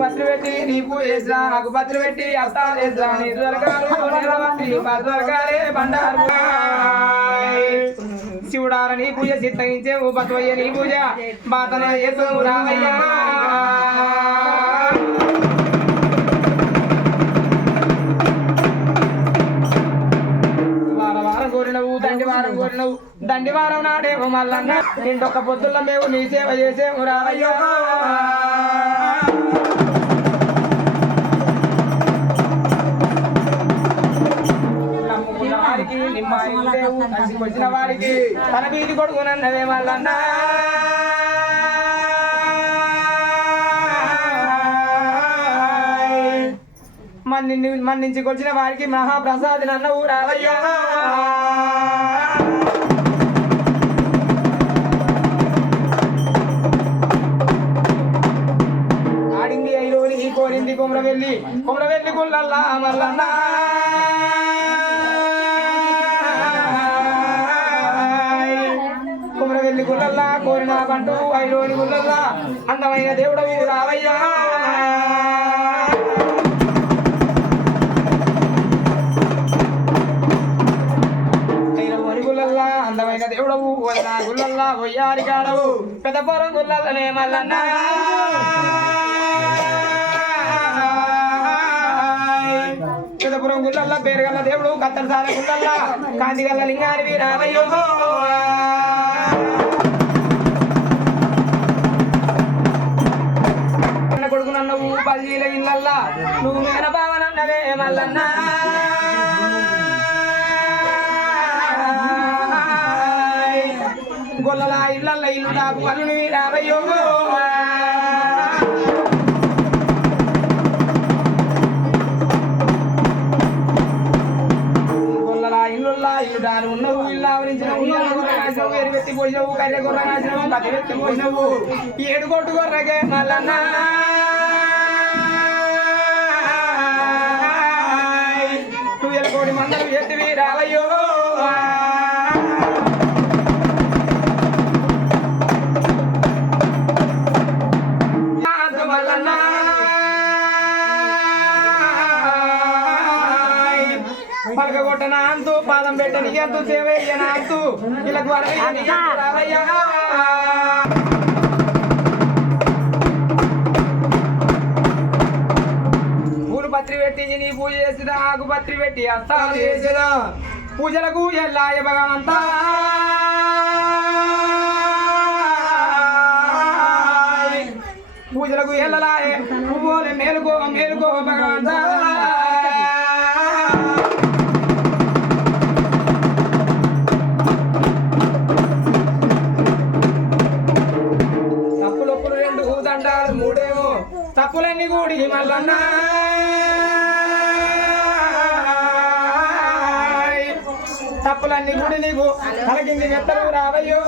పత్రి పెట్టి నీ పూజ నాకు పత్రి పెట్టి అస్తాలు చేసా నీ దొరకాలు నిలవంతి దొరకాలే బండారు శివుడార నీ పూజ చిత్తగించే బతువయ్య నీ పూజ బాతన చేసు రామయ్యా దండివారం కోరినవు నాడేమో మల్లన్న. నిండొక పొద్దుల మేము నీ సేవ చేసేము రావయ్యా. వచ్చిన వారికి తన కొడుకునన్నవే మన్ని మన్నించి కొలిచిన వారికి మహాప్రసాద్ నన్నవు రావయ్యా. కోరింది కుమ్రవెల్లి కుమ్రవెల్లి గుల్లల్లా మల్లన్న వెళ్ళి గుల్లల్లా కోరిన పంటు ఐరోని గుల్లల్లా అందమైన దేవుడవు రావయ్యా. గుల్లల్లా అందమైన దేవుడవు గుళ్ళల్లా గుల్లల్లా కాడవు పెద్ద పొరం గుళ్ళల్లనే మల్లన్నా. గుళ్ళల్లా పేరుగల్ల దేవుడు కత్తలసార గుళ్ళల్లా కాంతిగల్ల లింగారి వీరామయ్యో అన్న కొడుకు నన్నవు పల్లీల ఇళ్ళల్లా నువ్వు మేన భావనన్నవే మల్లన్నా. గొల్లలా ఇళ్ళల్ల ఇల్లు నాకు పల్లి రామయ్యో. ఇల్లు దాని ఉన్నవు ఇల్లు ఆవరించిన నాశనవు ఎరువెత్తి పోసినవు కర్రె గొర్ర నాశనవు కథ ఎత్తి పోసినవు ఏడు కొట్టు గొర్రెకే పాదం పెట్టని అంతు సేవయ్యన అంతు ఇలా రావయ్యా. పత్రి పెట్టి నీ పూజ చేసిన ఆకు పత్రి పెట్టి అస్తాలు చేసిన పూజలకు ఎల్లాయ భగవంతా. పూజలకు ఎల్లలాయే. పువ్వులు మేలుకో మేలుకో భగవంతా. తప్పులన్నీ కూడి మల్లన్న. తప్పులన్నీ కూడి నీకు తలకింది మెత్తలు రావయ్యో.